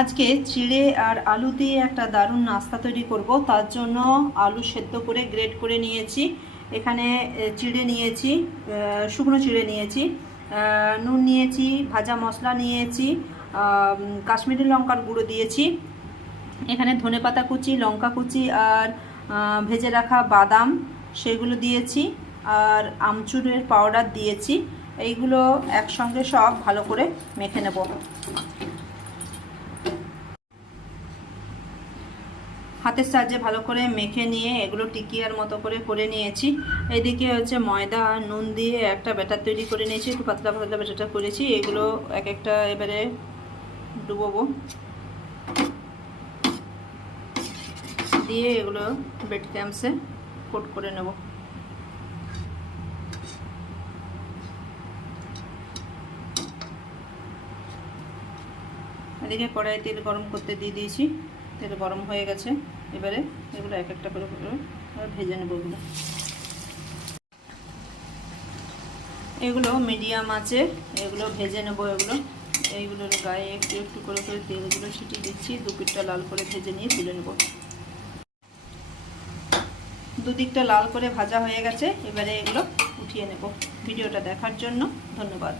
আজকে চিড়ে আর আলু দিয়ে একটা দারুণ নাস্তা তৈরি করব। তার জন্য আলু সেদ্ধ করে, গ্রেট করে নিয়েছি। এখানে চিড়ে নিয়েছি শুকনো চিড়ে নিয়েছি নুন নিয়েছি, ভাজা মশলা নিয়েছি কাশ্মীরি লঙ্কার গুঁড়ো দিয়েছি। এখানে ধনেপাতা কুচি, লঙ্কা কুচি আর ভেজে রাখা বাদাম সেগুলো দিয়েছি আর আমচুরের পাউডার দিয়েছি। এইগুলো একসঙ্গে সব ভালো করে মেখে নেব। হাতের সাহায্যে ভালো করে মেখে নিয়ে এগুলো টিকিয়ার মতো করে করে নিয়েছি। এদিকে হচ্ছে ময়দা আর নুন দিয়ে একটা ব্যাটার তৈরি করে নিয়েছি। একটু পাতলা পাতলা ব্যাটারটা করেছি। এগুলো এক একটা এবারে ডুবোবো। দিয়ে এগুলো বেড ক্যাম্পসে কোট করে নেব। এদিকে কড়াই তেল গরম করতে দিয়ে দিয়েছি। তেল গরম হয়ে গেছে। এবারে এগুলো এক একটা করে ভেজে নেব এগুলো। এগুলো মিডিয়াম আছে, এগুলো ভেজে নেব এগুলো। এইগুলোর গায়ে একটু একটু করে করে তেলগুলো ছিটিয়ে দিচ্ছি দু পিঠটা লাল করে ভেজে নিয়ে তুলে নেব। দুদিকটা লাল করে ভাজা হয়ে গেছে, এবারে এগুলো উঠিয়ে নেব। ভিডিওটা দেখার জন্য ধন্যবাদ।